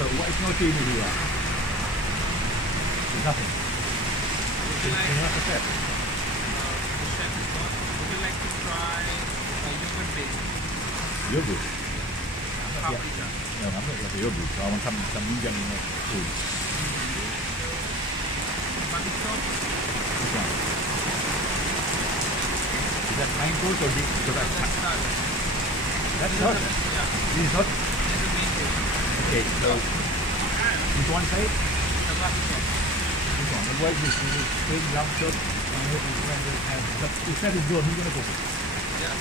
So what is no TV here? There's nothing. Would you like, Can you have a set? the chef is gone. Would you like to try yogurt base? Yogurt. Paprika. No, I'm not like a yogurt. I want some Indian food. Butter sauce? This one. Is that fine food or deep? Because That's salad. that's hot. Yeah, This is hot. there's a main dish. Okay, so this one side, The butter sauce. this one. The white dish is plain lamb chop. But the set is gone. Who's gonna cook it? Yeah,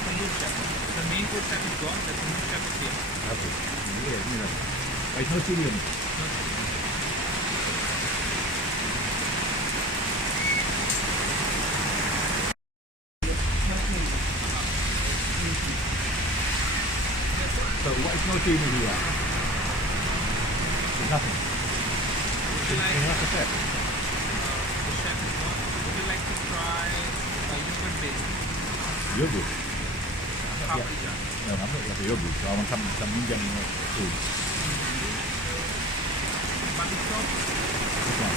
tandoor chef. The main course chef is gone. The tandoor chef is here. Okay. Yeah, you know. But it's no chili on it. So what is no chili here? There's nothing. Would you Can like, you have a set? the chef is gone. Would you like to try yogurt base? Yogurt. Paprika. No, I'm not like a yogurt. I want some Indian food. Butter sauce? This one.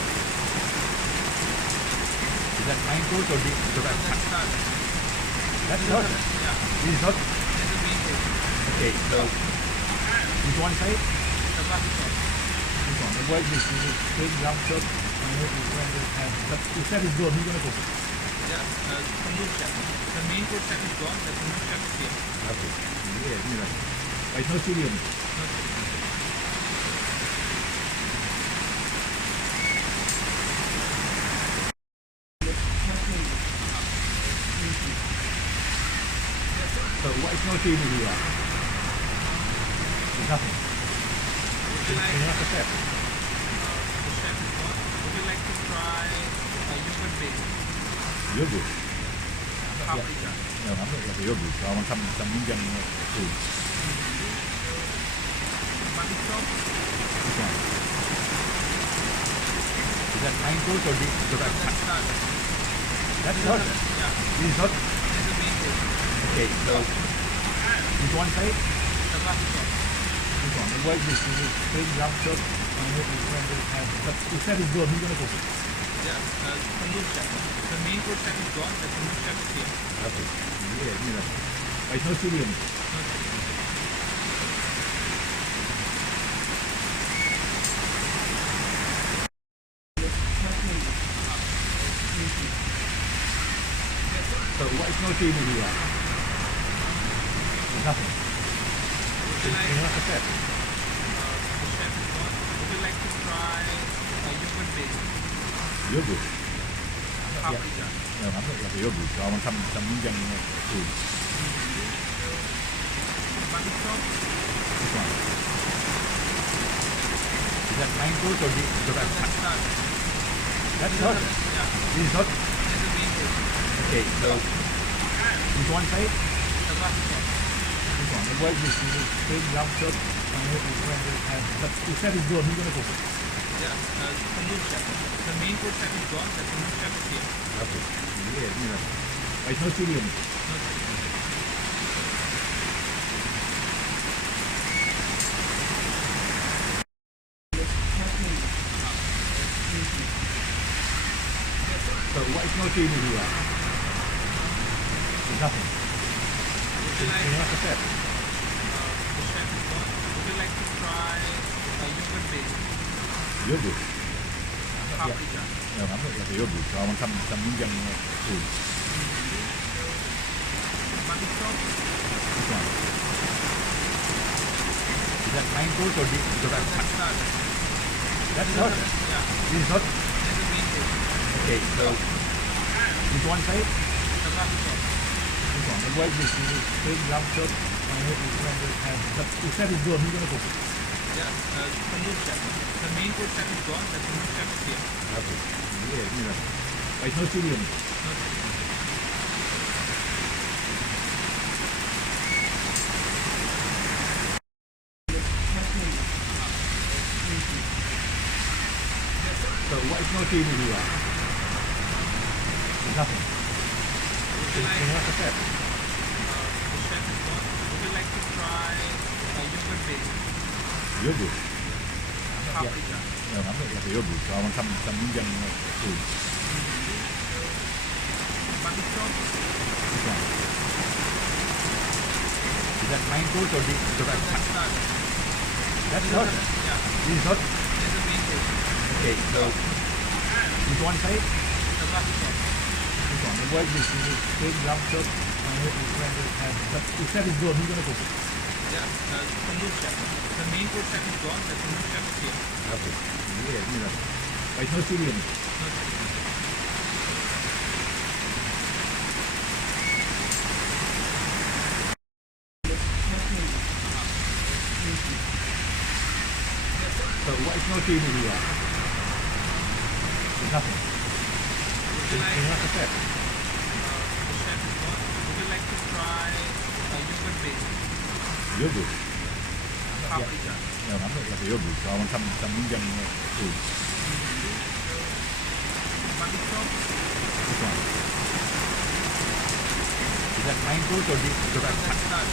Is that fine food or deep? Because That's salad. that's hot. Yeah, This is hot. there's a main dish. Okay, so this one side, The butter sauce. this one. The white dish is plain lamb chop. But the set is gone. Who's gonna cook it? Yeah, tandoor chef. The main course chef is gone. The tandoor chef is here. Okay. Yeah, you know. But it's no chili on it. So what is no chili here? There's nothing. Would you Can like, you have a set? the chef is gone. Would you like to try yogurt base? Yogurt. Paprika. No, I'm not like a yogurt. I want some Indian food. Butter sauce? This one. Is that fine food or deep? Because That's salad. that's hot. Yeah, This is hot. there's a main dish. Okay, so this one side, The butter sauce. this one. The white dish is plain lamb chop. But the set is gone. Who's gonna cook it? Yeah, tandoor chef. The main course chef is gone. The tandoor chef is here. Okay. Yeah, you know. But it's no chili on it. So what is no chili here? There's nothing. Would you Can like, you have a set? the chef is gone. Would you like to try yogurt base? Yogurt. Paprika. No, I'm not like a yogurt. I want some Indian food. Butter sauce? This one. Is that fine food or deep? Because That's salad. that's hot. Yeah, This is hot. there's a main dish. Okay, so this one side, The butter sauce. this one. The white dish is plain lamb chop. But the set is gone. Who's gonna cook it? Yeah, tandoor chef. The main course chef is gone. The tandoor chef is here. Okay. Yeah, you know. But it's no chili on it. So what is no chili here? There's nothing. Would you Can like, you have a set? the chef is gone. Would you like to try yogurt base? Yogurt. Paprika. No, I'm not like a yogurt. I want some Indian food. Butter sauce? This one. Is that fine food or deep? Because That's salad. that's hot. Yeah, This is hot. there's a main dish. Okay, so this one side, The butter sauce. this one. The white dish is plain lamb chop. But the set is gone. Who's gonna cook it? Yeah, tandoor chef. The main course chef is gone. The tandoor chef is here. Okay. Yeah, you know. But it's no chili on it. So what is no chili here? There's nothing. Would you Can like, you have a set? the chef is gone. Would you like to try yogurt base? Yogurt. paprika. I'm looking at the other, so I want some Indian food. Mutton chop. This one. Is that main course or the right? That's not. That's not. Yeah. This is not. This is the main course. Okay, so this one side, The mutton chop. This one. The boy is big lump chop. I hope his friend will have. But he said he's good. He's gonna cook it. Yeah. The tandoor chef. The main course chef is gone. The tandoor chef is here. okay. Yeah, you know. But it's no chili in it. No chili. So what is no chili here? There's nothing. Would you like? It's not a step. The chef is gone. Would you like to try yogurt based Yogurt. paprika? No, I'm looking at the yogurt, so I want some Indian food. Mutton chop. This one. Is that main course or the right? That's not.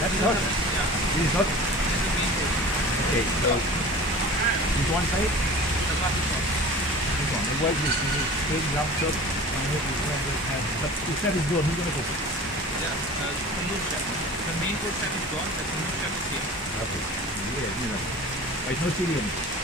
That's not. Yeah. This is not. This is the main course. Okay, so this one side, The mutton chop. This one. The boy is big lump chop. I hope his friend will have. But he said he's good. He's gonna cook it. Yeah. Tandoor chef. The main course chef is gone. The tandoor chef is here. okay. Yeah, you know. But it's no chili in it.